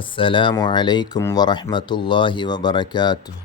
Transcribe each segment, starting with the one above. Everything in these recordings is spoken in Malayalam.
അസ്സലാമു അലൈക്കും വറഹ്മത്തുള്ളാഹി വബറകാതുഹു.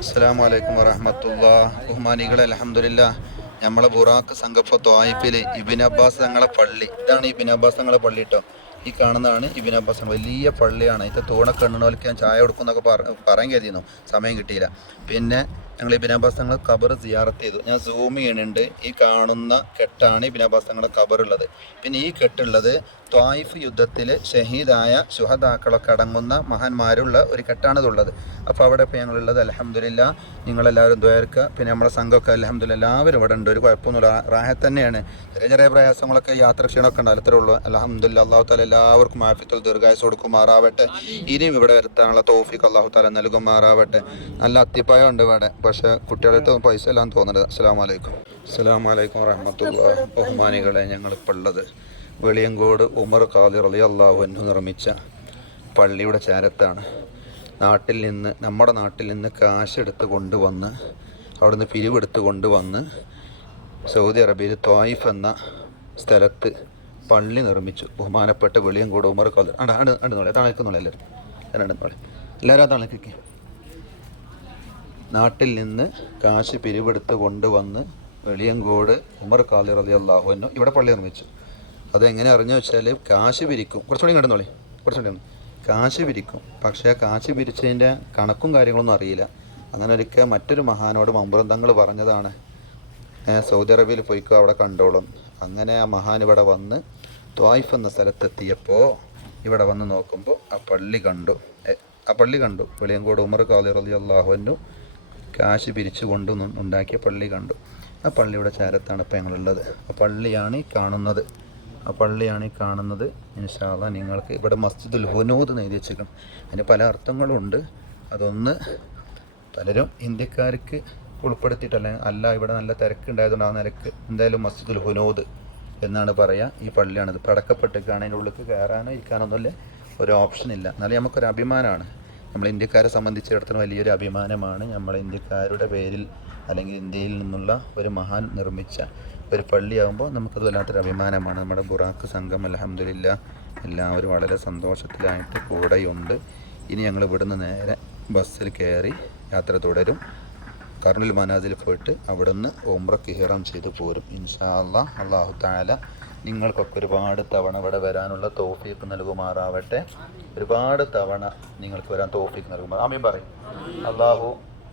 അസ്സലാമു അലൈക്കും വറഹ്മത്തുള്ളാഹി. ബഹുമാനികളെ, അൽഹംദുലില്ലാഹ്, നമ്മളെ ബുറാഖ് സംഘപ്പ ത്വായിഫിൽ ഇബ്നു അബ്ബാസ് തങ്ങളെ പള്ളി. ഇതാണ് ഇബ്നു അബ്ബാസ് തങ്ങളെ പള്ളി കേട്ടോ. ഈ കാണുന്നതാണ് ഇബ്നു അബ്ബാസ്. വലിയ പള്ളിയാണ്. ഇത് തൂണൊക്കെ എണ്ണുന്നവർക്ക് ഞാൻ ചായ കൊടുക്കുന്നൊക്കെ പറയാൻ കരുതിയിരുന്നു, സമയം കിട്ടിയില്ല. പിന്നെ ഞങ്ങൾ ഇബ്നു അബ്ബാസ് തങ്ങളെ ഖബർ സിയാറത്ത് ചെയ്തു. ഞാൻ സൂം ചെയ്യുന്നുണ്ട്. ഈ കാണുന്ന കെട്ടാണ് ഇബ്നു അബ്ബാസ് തങ്ങളുടെ ഖബർ ഉള്ളത്. പിന്നെ ഈ കെട്ടുള്ളത് ത്വായിഫ് യുദ്ധത്തിൽ ഷഹീദായ ശുഹദാക്കളൊക്കെ അടങ്ങുന്ന മഹാന്മാരുള്ള ഒരു കെട്ടാണിതുള്ളത്. അപ്പോൾ അവിടെ ഇപ്പോൾ ഞങ്ങളുള്ളത്. അൽഹംദുലില്ലാഹ്, നിങ്ങളെല്ലാവരും ദ്വാരക്കുക. പിന്നെ നമ്മുടെ സംഘമൊക്കെ അൽഹംദുലില്ലാഹ് എല്ലാവരും ഇവിടെ ഉണ്ട്. ഒരു കുഴപ്പമൊന്നുമില്ല, റാഹത്ത് തന്നെയാണ്. ചെറിയ ചെറിയ പ്രയാസങ്ങളൊക്കെ യാത്ര ക്ഷീണമൊക്കെ ഉണ്ട്, അത്രേ ഉള്ളൂ. അൽഹംദുലില്ലാഹ്, അല്ലാഹു തആല എല്ലാവർക്കും ആഫിയത്തുൽ ദീർഘായുസ്സ് കൊടുക്കുമാറാവട്ടെ. ഇനിയും ഇവിടെ വരുത്താനുള്ള തൗഫീഖ് അല്ലാഹു തആല നൽകുമാറാവട്ടെ. നല്ല അത്തിപ്പായം ഉണ്ട് ഇവിടെ, പക്ഷേ കുട്ടികളടുത്ത് പൈസ എല്ലാം തോന്നുന്നത്. അസ്സലാമു അലൈക്കും വറഹ്മത്തുള്ളാഹി. ബഹുമാനികളെ, ഞങ്ങളിപ്പോൾ ഉള്ളത് വെളിയങ്കോട് ഉമർ ഖാദി റളിയല്ലാഹു അൻഹു നിർമ്മിച്ച പള്ളിയുടെ ചാരത്താണ്. നമ്മുടെ നാട്ടിൽ നിന്ന് കാശ് എടുത്ത് കൊണ്ടുവന്ന്, അവിടുന്ന് പിരിവെടുത്ത് കൊണ്ടുവന്ന് സൗദി അറേബ്യയിൽ ത്വായിഫ് എന്ന സ്ഥലത്ത് പള്ളി നിർമ്മിച്ചു. ബഹുമാനപ്പെട്ട വെളിയങ്കോട് ഉമർ ഖാദി. തണുക്കുന്നുള്ളൂ എല്ലാവരും തണുക്കി. നാട്ടിൽ നിന്ന് കാശ് പിരിവെടുത്ത് കൊണ്ടുവന്ന് വെളിയങ്കോട് ഉമർ ഖാദി റളിയല്ലാഹു അൻഹു ഇവിടെ പള്ളി നിർമ്മിച്ചു. അതെങ്ങനെ അറിഞ്ഞു വെച്ചാൽ, കാശ് പിരിക്കും. കുറച്ചുകൂടി കാശ് പിരിക്കും. പക്ഷേ കാശ് പിരിച്ചതിൻ്റെ കണക്കും കാര്യങ്ങളൊന്നും അറിയില്ല. അങ്ങനെ ഒരിക്കൽ മറ്റൊരു മഹാനോട് മമ്പുറന്തങ്ങൾ പറഞ്ഞതാണ്, സൗദി അറേബ്യയിൽ പോയിക്കോ, അവിടെ കണ്ടോളും. അങ്ങനെ ആ മഹാൻ ഇവിടെ വന്ന് ത്വായിഫ് എന്ന സ്ഥലത്തെത്തിയപ്പോൾ ഇവിടെ വന്ന് നോക്കുമ്പോൾ ആ പള്ളി കണ്ടു. വെളിയങ്കോട് ഉമർ ഖാദി റളിയല്ലാഹു അൻഹു കാശ് പിരിച്ചു കൊണ്ട് ഉണ്ടാക്കിയ പള്ളി കണ്ടു. ആ പള്ളിയുടെ ചാരത്താണ് ഇപ്പോൾ ഞങ്ങളുള്ളത്. ആ പള്ളിയാണ് ഈ കാണുന്നത്. ഇൻഷാ അല്ലാഹ് നിങ്ങൾക്ക് ഇവിടെ മസ്ജിദുൽ ഹുനൂദ് എന്ന് എഴുതി വെച്ചിരിക്കണം. അതിന് പല അർത്ഥങ്ങളുണ്ട്. അതൊന്ന് പലരും ഇന്ത്യക്കാർക്ക് ഉൾപ്പെടുത്തിയിട്ടല്ല, ഇവിടെ നല്ല തിരക്കുണ്ടായതുകൊണ്ട് ആ നിലക്ക് എന്തായാലും മസ്ജിദുൽ ഹുനൂദ് എന്നാണ് പറയുക. ഈ പള്ളിയാണിത്. പടക്കപ്പെട്ടിട്ടാണ്. അതിൻ്റെ ഉള്ളിൽ കയറാനോ ഇരിക്കാനൊന്നുമില്ല, ഒരു ഓപ്ഷൻ ഇല്ല. എന്നാലും നമുക്കൊരു അഭിമാനമാണ്. നമ്മൾ ഇന്ത്യക്കാരെ സംബന്ധിച്ചിടത്തോളം വലിയൊരു അഭിമാനമാണ് നമ്മൾ ഇന്ത്യക്കാരുടെ പേരിൽ അല്ലെങ്കിൽ ഇന്ത്യയിൽ നിന്നുള്ള ഒരു മഹാൻ നിർമ്മിച്ച ഒരു പള്ളിയാകുമ്പോൾ നമുക്കത് വല്ലാത്തൊരു അഭിമാനമാണ്. നമ്മുടെ ബുറാഖ് സംഘം അൽഹംദുലില്ലാഹ് എല്ലാവരും വളരെ സന്തോഷത്തിലായിട്ട് കൂടെയുണ്ട്. ഇനി ഞങ്ങൾ ഇവിടുന്ന് നേരെ ബസ്സിൽ കയറി യാത്ര തുടരും. കർണുൽ മനാസിൽ പോയിട്ട് അവിടുന്ന് ഉംറക്ക് ഇഹ്റാം ചെയ്ത് പോരും ഇൻഷാ അല്ലാഹ്. അല്ലാഹു തആല നിങ്ങൾക്കൊക്കെ ഒരുപാട് തവണ ഇവിടെ വരാനുള്ള തൗഫീഖ് നൽകുമാറാവട്ടെ. ഒരുപാട് തവണ നിങ്ങൾക്ക് വരാൻ തൗഫീഖ് നൽകുമാറാവട്ടെ. ആമീൻ പറയും. അല്ലാഹു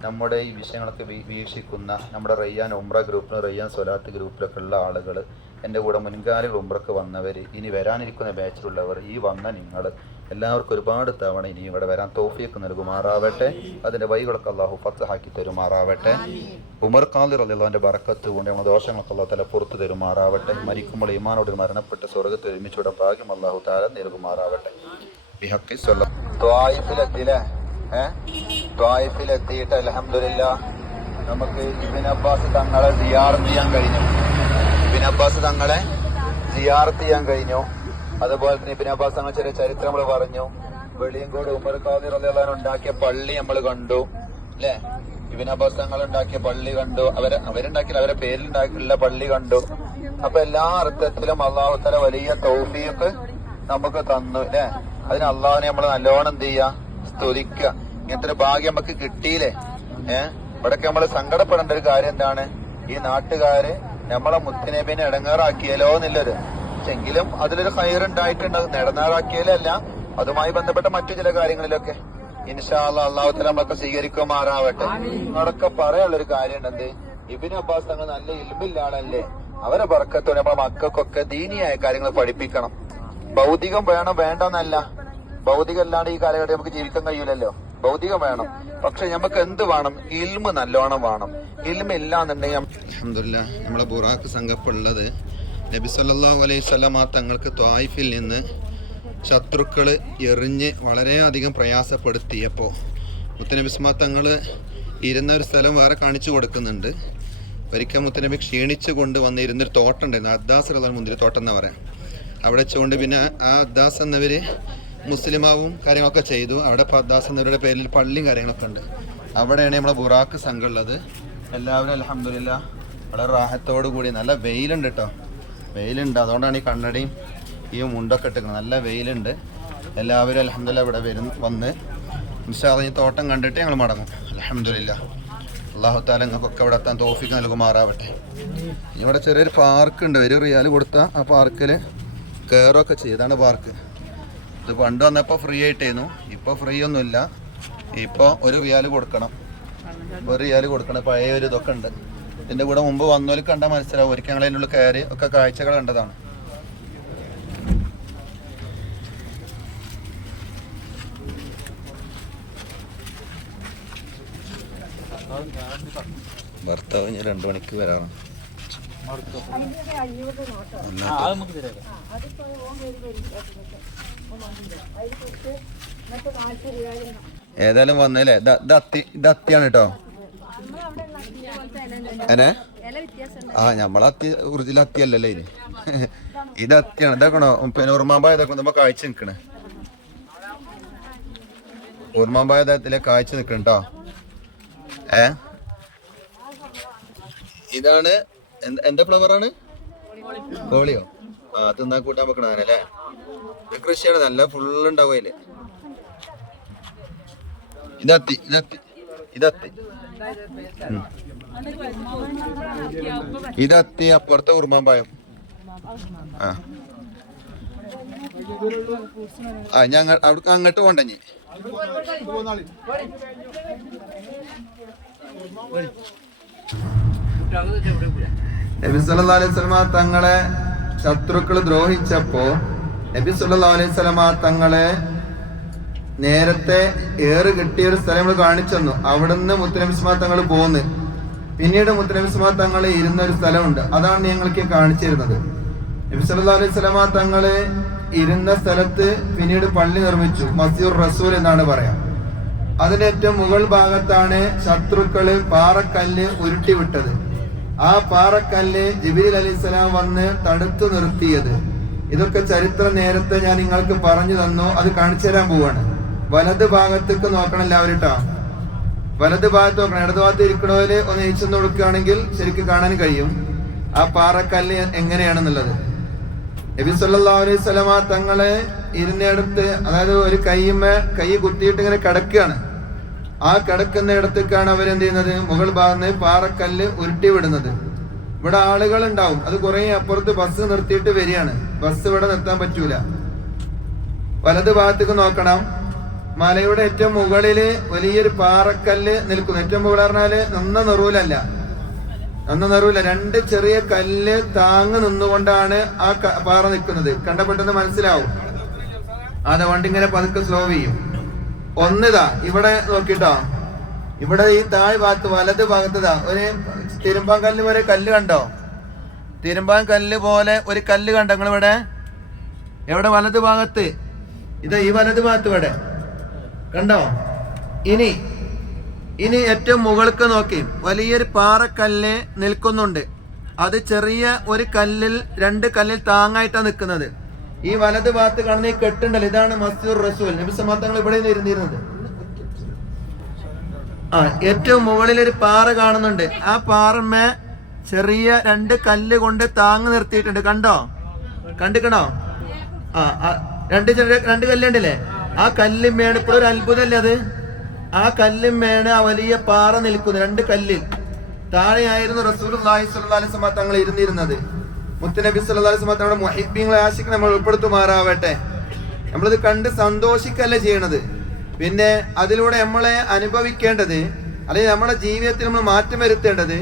നമ്മുടെ ഈ വിഷയങ്ങളൊക്കെ വീക്ഷിക്കുന്ന നമ്മുടെ റയ്യാൻ ഉംറ ഗ്രൂപ്പിലും റയ്യാൻ സ്വലാത്ത് ഗ്രൂപ്പിലൊക്കെ ഉള്ള ആളുകൾ, എൻ്റെ കൂടെ മുൻകാലിൽ ഉംറക്ക് വന്നവർ, ഇനി വരാനിരിക്കുന്ന ബാച്ചിലുള്ളവർ, ഈ വന്ന നിങ്ങൾ എല്ലാവർക്കും ഒരുപാട് തവണ ഇനി ഇവിടെ വരാൻ തൗഫീഖ് നൽകുമാറാവട്ടെ. അതിൻ്റെ വഴികളൊക്കെ അല്ലാഹു ഫത്ഹാക്കി തരുമാറാവട്ടെ. ഉമർ ഖാദി റളിയല്ലാഹുവിൻ്റെ ബറക്കത്ത് കൊണ്ട് നമ്മുടെ ദോഷങ്ങളൊക്കെ അല്ലാഹു തആല പുറത്തു തരുമാറാവട്ടെ. മരിക്കുമ്പോൾ ഈമാനോട് മരണപ്പെട്ട് സ്വർഗ്ഗത്തിൽ ഒരുമിച്ചുകൂടെ ഭാഗ്യം അല്ലാഹു തആല നൽകുമാറാവട്ടെ. ബിഹഖി ത്വായിഫിലെത്തിയിട്ട് അൽഹംദുലില്ലാഹ് നമുക്ക് ഇബ്നു അബ്ബാസ് തങ്ങളെ സിയാറത്ത് ചെയ്യാൻ കഴിഞ്ഞു. അതുപോലെ തന്നെ ഇബ്നു അബ്ബാസ് തങ്ങൾ ചെറിയ ചരിത്രം നമ്മൾ പറഞ്ഞു. വെളിയങ്കോട് ഉമർ ഖാദി റളിയല്ലാഹു അൻഹു ഉണ്ടാക്കിയ പള്ളി നമ്മൾ കണ്ടു, അല്ലേ? ഇബ്നു അബ്ബാസ് തങ്ങൾ ഉണ്ടാക്കിയ പള്ളി കണ്ടു. അവരുണ്ടാക്കിയ അവരെ പേരിലുണ്ടാക്കിയുള്ള പള്ളി കണ്ടു. അപ്പൊ എല്ലാ അർത്ഥത്തിലും അല്ലാഹു തആല വലിയ തൗഫീഖ് നമുക്ക് തന്നു, അല്ലേ? അതിന് അള്ളാഹുവിനെ നമ്മൾ നല്ലോണം എന്ത് ചെയ്യുക, സ്തുതിക്കുക. ഇങ്ങനത്തെ ഒരു ഭാഗ്യം നമുക്ക് കിട്ടിയില്ലേ? ഇവിടൊക്കെ നമ്മൾ സങ്കടപ്പെടേണ്ട ഒരു കാര്യം എന്താണ്? ഈ നാട്ടുകാര് നമ്മളെ മുത്തുനബിനെ ഇടങ്ങേറാക്കിയല്ലോ എന്നുള്ളത്. പക്ഷെങ്കിലും അതിലൊരു ഖൈറുണ്ടായിട്ടുണ്ട്. ഇടങ്ങേറാക്കിയാലല്ല, അതുമായി ബന്ധപ്പെട്ട മറ്റു ചില കാര്യങ്ങളിലൊക്കെ ഇൻഷാ അല്ലാഹ് അല്ലാഹു തആല നമ്മളൊക്കെ സ്വീകരിക്കുമാറാവട്ടെ. നിങ്ങളൊക്കെ പറയാനുള്ളൊരു കാര്യം ഉണ്ട്. ഇബ്നു അബ്ബാസ് തങ്ങൾ നല്ല ഇൽമുള്ള ആളല്ലേ? അവരെ ബർക്കത്തോടെ നമ്മളെ മക്കൾക്കൊക്കെ ദീനിയായ കാര്യങ്ങൾ പഠിപ്പിക്കണം. ഭൗതികം വേണം വേണ്ടെന്നല്ല, ഭൗതികം അല്ലാണ്ട് ഈ കാലഘട്ടം നമുക്ക് ജീവിക്കാൻ കഴിയൂലല്ലോ. ഭൗതികം വേണം, പക്ഷെ നമുക്ക് എന്ത് വേണം? ഇൽമ് നല്ലോണം വേണം. ഇൽമ് ഇല്ല എന്നുണ്ടെങ്കിൽ അൽഹംദുലില്ലാഹ് നമ്മളെ ബുറാഖ് സംഘപ്പുള്ളത് നബി സല്ലല്ലാഹു അലൈഹി വസല്ലമ തങ്ങൾക്ക് ത്വായിഫിൽ നിന്ന് ശത്രുക്കൾ എറിഞ്ഞ് വളരെയധികം പ്രയാസപ്പെടുത്തിയപ്പോൾ മുത്തുനബി തങ്ങൾ ഇരുന്ന ഒരു സ്ഥലം വേറെ കാണിച്ചു കൊടുക്കുന്നുണ്ട്. ഒരിക്കൽ മുത്തുനബി ക്ഷീണിച്ചു കൊണ്ട് വന്നിരുന്നൊരു തോട്ടം ഉണ്ടായിരുന്നു, അദ്ദാസ് റളിയല്ലാഹു മുന്തിരി തോട്ടം എന്ന് പറയാം. അവിടെ വെച്ചുകൊണ്ട് പിന്നെ ആ അദ്ദാസ് എന്നവർ മുസ്ലിമാവും കാര്യങ്ങളൊക്കെ ചെയ്തു. അവിടെ അദ്ദാസ് എന്നവരുടെ പേരിൽ പള്ളിയും കാര്യങ്ങളൊക്കെ ഉണ്ട്. അവിടെയാണ് നമ്മളെ ബുറാഖ് സംഘം ഉള്ളത്. എല്ലാവരും അൽഹംദുലില്ലാഹ് വളരെ റാഹത്തോടു കൂടി. നല്ല വെയിലുണ്ട് കേട്ടോ, വെയിലുണ്ട്. അതുകൊണ്ടാണ് ഈ കണ്ണടയും ഈ മുണ്ടൊക്കെ ഇട്ടിരിക്കുന്നത്. നല്ല വെയിലുണ്ട്. എല്ലാവരും അൽഹംദുലില്ലാ ഇവിടെ വന്ന് ഇൻഷാ അല്ലാഹ് ഈ തോട്ടം കണ്ടിട്ട് ഞങ്ങൾ മടങ്ങും. അൽഹംദുലില്ലാ. അല്ലാഹു തആല നിങ്ങൾക്കൊക്കെ ഇവിടെ എത്താൻ തൗഫീഖ് നൽകുമാറാവട്ടെ. ഇവിടെ ചെറിയൊരു പാർക്ക് ഉണ്ട്. ഒരു റിയാൽ കൊടുത്താൽ ആ പാർക്കിൽ കയറുകയൊക്കെ ചെയ്യും. ഇതാണ് പാർക്ക്. ഇത് പണ്ട് വന്നപ്പോൾ ഫ്രീ ആയിട്ടായിരുന്നു. ഇപ്പോൾ ഫ്രീ ഒന്നുമില്ല. ഇപ്പോൾ ഒരു റിയാൽ കൊടുക്കണം. പഴയ ഒരു ഇതൊക്കെ ഉണ്ട്. ഇതിൻ്റെ കൂടെ മുമ്പ് വന്നവർ കണ്ടാൽ മനസ്സിലാവും. ഒരിക്കൽ ഞങ്ങൾ അതിനുള്ളിൽ കയറി ഒക്കെ കാഴ്ചകൾ കണ്ടതാണ്. ഭർത്താവ് ഞാൻ 2 മണിക്ക് വരാറാണ്. ഏതായാലും വന്നല്ലേ. ഇത് അത്തിയാണ് കേട്ടോ. നമ്മളെ അത്തി ഒറിജിനൽ അത്തിയല്ലല്ലേ ഇത്. ഇത് അത്തിയാണ്. ഇതാക്കണോ പിന്നെ ഉറുമാമ്പായ ഇതൊക്കെ നമ്മൾ കാഴ്ച നിൽക്കണേ. ഉറുമാമ്പായ ഇതിലെ കാഴ്ച നിൽക്കണം കേട്ടോ. ഇതാണ് എന്താ ഫ്ലവറാണ്? കോളിയോ? തിന്നാൻ കൂട്ടാൻ വെക്കണല്ലേ. കൃഷിയാണ്. നല്ല ഫുള്ള് ഉണ്ടാവും അതില്. ഇതത്തി അപ്പുറത്തെ ഉറുമാമ്പായം. ഞങ്ങൾ അവിടെ അങ്ങോട്ട് പോണ്ടഞ്ഞി. നബി സല്ലല്ലാഹു അലൈഹി വസല്ലമ തങ്ങളെ ശത്രുക്കൾ ദ്രോഹിച്ചപ്പോ നബി സല്ലല്ലാഹു അലൈഹി വസല്ലമ തങ്ങളെ നേരത്തെ ഏറ് കിട്ടിയ ഒരു സ്ഥലം നമ്മൾ കാണിച്ചു തന്നു. അവിടുന്ന് മുത്തുനബി സ്വല്ലല്ലാഹു തങ്ങൾ പോന്ന് പിന്നീട് മുത്തുനബി സ്വല്ലല്ലാഹു തങ്ങൾ ഇരുന്ന ഒരു സ്ഥലമുണ്ട്. അതാണ് ഞങ്ങൾക്ക് കാണിച്ചിരുന്നത്. നബി സല്ലല്ലാഹു അലൈഹി വസല്ലമ തങ്ങള് ഇരുന്ന സ്ഥലത്ത് പിന്നീട് പള്ളി നിർമ്മിച്ചു. മസ്ജിദുർ റസൂൽ എന്നാണ് പറയാം. അതിന്റെ ഏറ്റവും മുകൾ ഭാഗത്താണ് ശത്രുക്കള് പാറക്കല്ല് ഉരുട്ടിവിട്ടത്. ആ പാറക്കല്ല് ജിബ്രീൽ അലൈഹിസ്സലാം വന്ന് തടുത്തു നിർത്തിയത്. ഇതൊക്കെ ചരിത്രം നേരത്തെ ഞാൻ നിങ്ങൾക്ക് പറഞ്ഞു തന്നു. അത് കാണിച്ചു തരാൻ പോവാണ്. വലത് ഭാഗത്തേക്ക് നോക്കണം എല്ലാവരും കേട്ടോ. വലത് ഭാഗത്ത് നോക്കണം. ഇടത് ഭാഗത്ത് ഇരിക്കണവര് ഒന്ന് എഴുച്ചെന്ന് കൊടുക്കുകയാണെങ്കിൽ ശരിക്കും കാണാൻ കഴിയും ആ പാറക്കല്ല് എങ്ങനെയാണെന്നുള്ളത്. നബി സല്ലല്ലാഹു അലൈഹി വസല്ലമ തങ്ങളെ ഇരുന്നിടത്ത്, അതായത് ഒരു കൈ കുത്തിയിട്ട് ഇങ്ങനെ കിടക്കുകയാണ്. ആ കിടക്കുന്ന ഇടത്തേക്കാണ് അവരെന്ത് ചെയ്യുന്നത്? മുകൾ ഭാഗത്ത് പാറക്കല്ല് ഉരുട്ടി വിടുന്നത്. ഇവിടെ ആളുകൾ ഉണ്ടാവും. അത് കുറെ അപ്പുറത്ത് ബസ് നിർത്തിയിട്ട് വരികയാണ്. ബസ് ഇവിടെ നിർത്താൻ പറ്റൂല. വലത് ഭാഗത്തേക്ക് നോക്കണം. മലയുടെ ഏറ്റവും മുകളില് വലിയൊരു പാറക്കല്ല് നിൽക്കുന്നു. ഏറ്റവും മുകളിൽ പറഞ്ഞാല് നന്ന നെറൂലല്ല, 2 ചെറിയ കല്ല് താങ്ങ് നിന്നുകൊണ്ടാണ് ആ പാറ നിൽക്കുന്നത്. കണ്ടപ്പെട്ടെന്ന് മനസ്സിലാവും. അത് വണ്ടി ഇങ്ങനെ പതുക്കെ സ്ലോ ചെയ്യും. ഒന്നിതാ ഇവിടെ നോക്കിട്ടോ. ഇവിടെ ഈ താഴ് ഭാഗത്ത് വലത് ഭാഗത്തതാ ഒരു തിരുമ്പാൻ കല്ല് പോലെ കല്ല് കണ്ടോ? തിരുമ്പാൻ കല്ല് പോലെ ഒരു കല്ല് കണ്ടോ നിങ്ങൾ ഇവിടെ? എവിടെ? വലത് ഭാഗത്ത്. ഇതാ ഈ വലത് ഭാഗത്ത് ഇവിടെ കണ്ടോ? ഇനി ഏറ്റവും മുകൾക്ക് നോക്കി വലിയൊരു പാറക്കല്ല് നിൽക്കുന്നുണ്ട്. അത് ചെറിയ ഒരു കല്ലിൽ 2 കല്ലിൽ താങ്ങായിട്ടാണ് നിൽക്കുന്നത്. ഈ വലത് ഭാഗത്ത് കാണുന്ന ഈ കെട്ടുണ്ടല്ലോ, ഇതാണ് മസ്ജിദുർ റസൂൽ. നബി സല്ലല്ലാഹു അലൈഹി വസല്ലം ഇവിടെ ഇരുന്നിരുന്നത്. ഏറ്റവും മുകളിൽ ഒരു പാറ കാണുന്നുണ്ട്. ആ പാറമേ ചെറിയ 2 കല്ല് കൊണ്ട് താങ്ങ് നിർത്തിയിട്ടുണ്ട്. കണ്ടിക്കണോ? 2 കല്ലുണ്ടല്ലേ? ആ കല്ലുമേണ് ഇപ്പോൾ ഒരു അത്ഭുതമല്ലേ അത്? ആ കല്ലുമേണ് ആ വലിയ പാറ നിൽക്കുന്നു. 2 കല്ലിൽ താഴെയായിരുന്നു റസൂലുള്ളാഹി സ്വല്ലല്ലാഹു അലൈഹി വസല്ലം തങ്ങൾ ഇരുന്നിരുന്നത്. മുത്തുനബി സല്ലല്ലാഹു അലൈഹി വസല്ലം തങ്ങളുടെ മുഹിബ്ബീങ്ങളെ ആശിഖിനെ നമ്മൾ ഉൾപ്പെടുത്തുമാറാവട്ടെ. നമ്മളിത് കണ്ട് സന്തോഷിക്കല്ല ചെയ്യണത്. പിന്നെ അതിലൂടെ നമ്മളെ അനുഭവിക്കേണ്ടത്, അല്ലെങ്കിൽ നമ്മുടെ ജീവിതത്തിൽ നമ്മൾ മാറ്റം വരുത്തേണ്ടത്,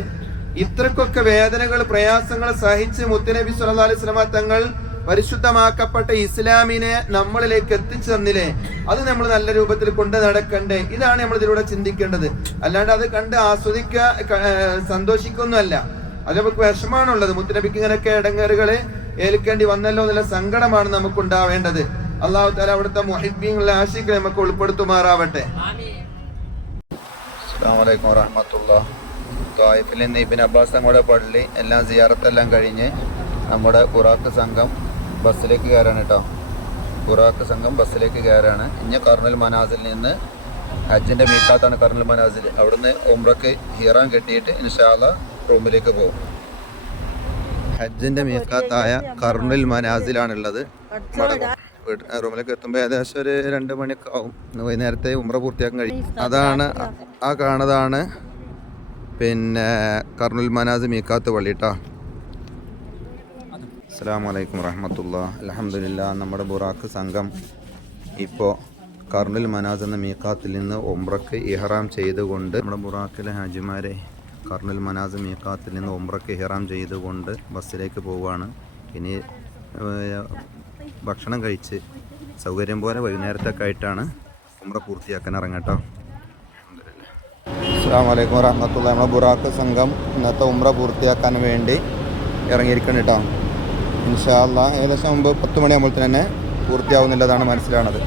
ഇത്രക്കൊക്കെ വേദനകൾ പ്രയാസങ്ങൾ സഹിച്ച് മുത്തുനബി സല്ലല്ലാഹു അലൈഹി വസല്ലം തങ്ങൾ പരിശുദ്ധമാക്കപ്പെട്ട ഇസ്ലാമിനെ നമ്മളിലേക്ക് എത്തിച്ചു തന്നില്ലേ, അത് നമ്മൾ നല്ല രൂപത്തിൽ കൊണ്ട് നടക്കണ്ടേ? ഇതാണ് നമ്മൾ ഇതിലൂടെ ചിന്തിക്കേണ്ടത്. അല്ലാണ്ട് അത് കണ്ട് ആസ്വദിക്കുക സന്തോഷിക്കൊന്നുമല്ല. അത് നമുക്ക് വിഷമാണുള്ളത്. മുത്തുനബിക്ക് ഇങ്ങനെയൊക്കെ ഇടങ്ങേറുകളെ ഏൽക്കേണ്ടി വന്നല്ലോ എന്നുള്ള സങ്കടമാണ് നമുക്ക് ഉണ്ടാവേണ്ടത്. അല്ലാഹു തആല അവിടുത്തെ മുഹിബ്ബീങ്ങളെ ആശിഖിനെ നമുക്ക് ഉൾപ്പെടുത്തുമാറാവട്ടെ. അസ്സലാമു അലൈക്കും വറഹ്മത്തുള്ളാഹി. ത്വായിഫിൽ നിന്ന് ഇബ്നു അബ്ബാസ് തങ്ങളുടെ പള്ളി എല്ലാം സിയാറത്തെല്ലാം കഴിഞ്ഞ് നമ്മുടെ ബുറാഖ് സംഘം ബസ്സിലേക്ക് കയറാണ് കേട്ടോ. ബുറാഖ് സംഘം ബസ്സിലേക്ക് കയറാണ്. ഇനി കർണൽ മനാസിൽ നിന്ന് ഹജ്ജിൻ്റെ മീഖാത്താണ് കർണൽ മനാസിൽ. അവിടുന്ന് ഉംറക്ക് ഹീറാൻ കെട്ടിയിട്ട് ഇൻഷാ അല്ലാഹ് റൂമിലേക്ക് പോകും. ഹജ്ജിൻ്റെ മീഖാത്തായ കർണൽ മനാസിലാണുള്ളത്. റൂമിലേക്ക് എത്തുമ്പോൾ ഏകദേശം ഒരു 2 മണിയൊക്കെ ആവും. ഇന്ന് വൈകുന്നേരത്തെ ഉംറ പൂർത്തിയാക്കാൻ കഴിയും. അതാണ് ആ കാണുന്നതാണ് പിന്നെ കർണുൽ മനാസ് മീക്കാത്ത് പള്ളി കേട്ടോ. അസ്സലാമു അലൈക്കും വറഹ്മത്തുള്ളാഹി. അൽഹംദുലില്ലാഹ്. നമ്മുടെ ബുറാക്ക് സംഘം ഇപ്പോൾ കർണുൽ മനാസ് എന്ന മീക്കാത്തിൽ നിന്ന് ഉംറക്ക് ഇഹ്റാം ചെയ്തുകൊണ്ട് നമ്മുടെ ബുറാക്കിലെ ഹാജിമാരെ കർണുൽ മനാസ് മീക്കാത്തിൽ നിന്ന് ഉംറക്ക് ഇഹ്റാം ചെയ്തുകൊണ്ട് ബസ്സിലേക്ക് പോവുകയാണ്. ഇനി ഭക്ഷണം കഴിച്ച് സൗകര്യം പോലെ വൈകുന്നേരത്തൊക്കെ ആയിട്ടാണ് ഉംറ പൂർത്തിയാക്കാൻ ഇറങ്ങട്ടോ. അസ്സലാമു അലൈക്കും വറഹ്മത്തുള്ളാഹി. നമ്മുടെ ബുറാക്ക് സംഘം ഇന്നത്തെ ഉംറ പൂർത്തിയാക്കാൻ വേണ്ടി ഇറങ്ങിയിരിക്കണം കേട്ടോ. ഇൻഷാ അല്ലാഹ് ഏകദേശം മുമ്പ് 10 മണിയാകുമ്പോൾ തന്നെ പൂർത്തിയാവുന്നില്ലതാണ് മനസ്സിലാണത്.